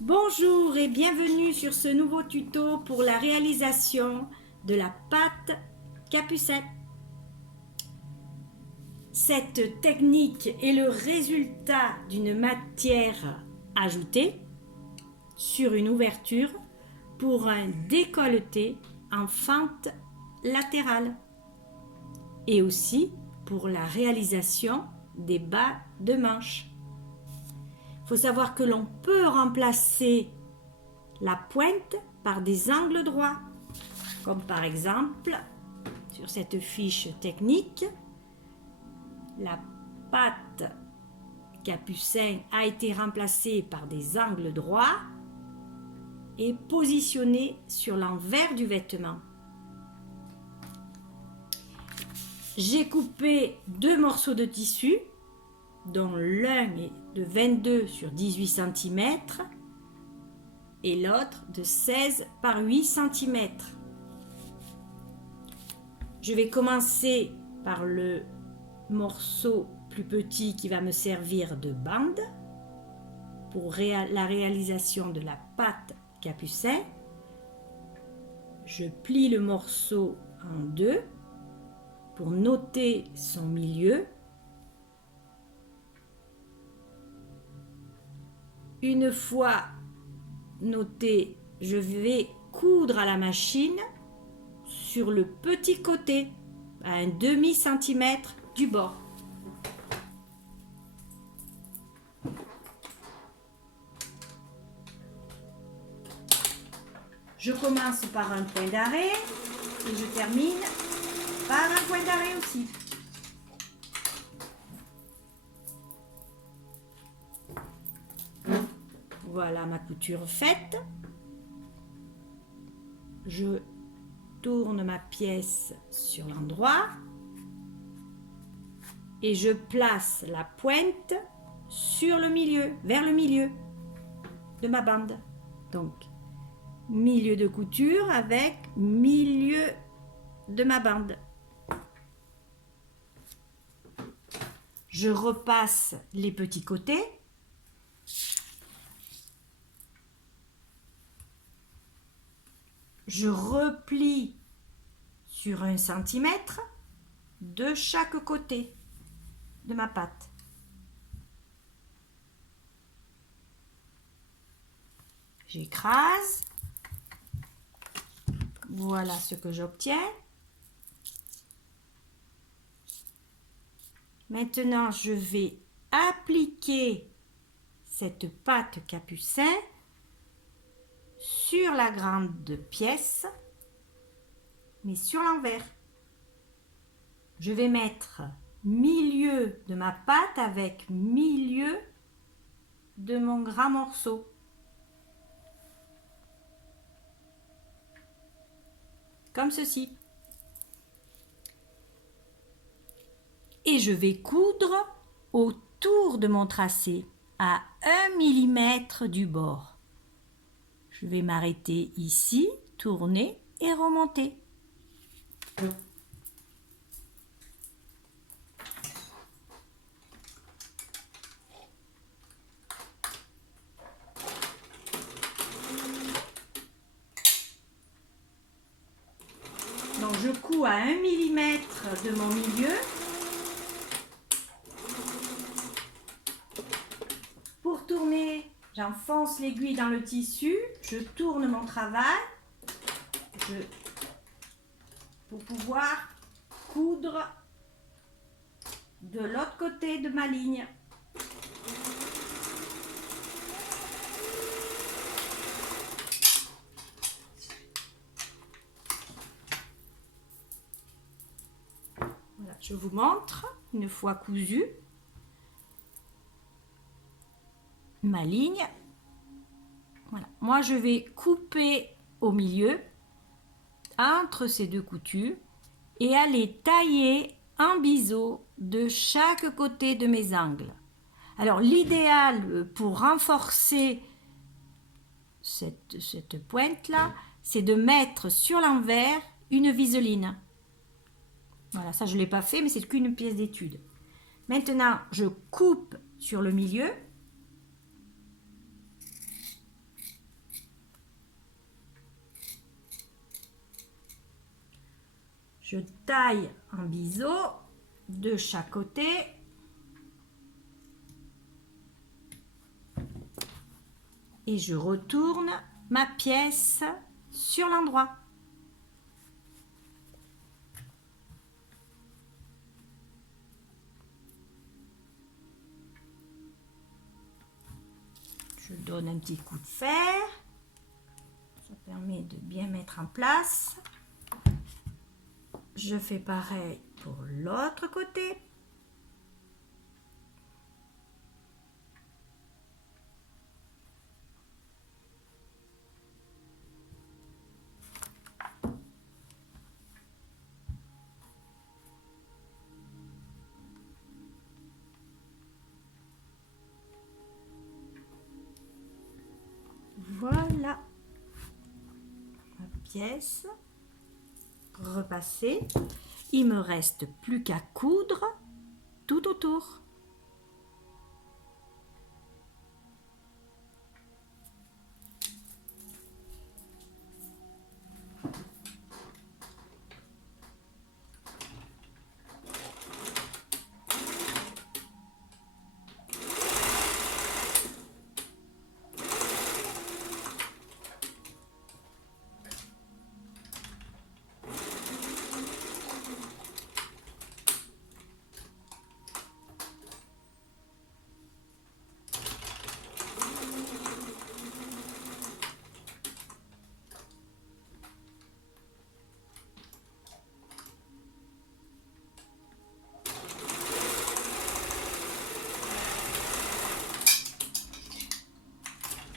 Bonjour et bienvenue sur ce nouveau tuto pour la réalisation de la pâte capucin. Cette technique est le résultat d'une matière ajoutée sur une ouverture pour un décolleté en fente latérale et aussi pour la réalisation des bas de manche. Il faut savoir que l'on peut remplacer la pointe par des angles droits, comme par exemple sur cette fiche technique, la pâte capucin a été remplacée par des angles droits et positionnée sur l'envers du vêtement. J'ai coupé deux morceaux de tissu, dont l'un est de 22 sur 18 cm et l'autre de 16 par 8 cm. Je vais commencer par le morceau plus petit qui va me servir de bande pour la réalisation de la pâte capucin. Je plie le morceau en deux pour noter son milieu. Une fois noté, je vais coudre à la machine sur le petit côté, à un demi-centimètre du bord. Je commence par un point d'arrêt et je termine par un point d'arrêt aussi. Voilà ma couture faite. Je tourne ma pièce sur l'endroit et je place la pointe sur le milieu, vers le milieu de ma bande. Donc, milieu de couture avec milieu de ma bande. Je repasse les petits côtés. Je replie sur 1 cm de chaque côté de ma pâte. J'écrase. Voilà ce que j'obtiens. Maintenant, je vais appliquer cette pâte capucin sur la grande pièce, mais sur l'envers. Je vais mettre milieu de ma pâte avec milieu de mon grand morceau. Comme ceci. Et je vais coudre autour de mon tracé à 1 mm du bord. Je vais m'arrêter ici, tourner et remonter. Donc je couds à 1 mm de mon milieu. Pour tourner, j'enfonce l'aiguille dans le tissu, je tourne mon travail pour pouvoir coudre de l'autre côté de ma ligne. Voilà, je vous montre une fois cousu ma ligne. Voilà. Moi, je vais couper au milieu entre ces deux coutures et aller tailler en biseau de chaque côté de mes angles. Alors, l'idéal pour renforcer cette pointe-là, c'est de mettre sur l'envers une viseline. Voilà, ça je ne l'ai pas fait, mais c'est qu'une pièce d'étude. Maintenant, je coupe sur le milieu. Je taille en biseau de chaque côté. Et je retourne ma pièce sur l'endroit. Je donne un petit coup de fer. Ça permet de bien mettre en place. Je fais pareil pour l'autre côté. Voilà ma pièce repassée. Il me reste plus qu'à coudre tout autour.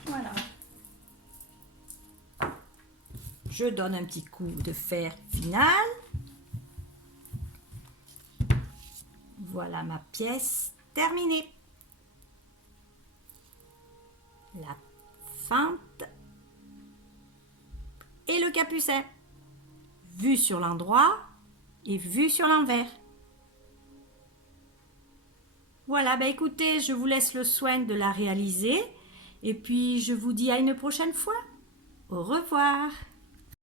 Voilà. Je donne un petit coup de fer final. Voilà ma pièce terminée. La fente et le capucin. Vue sur l'endroit et vue sur l'envers. Voilà, bah écoutez, je vous laisse le soin de la réaliser. Et puis, je vous dis à une prochaine fois. Au revoir.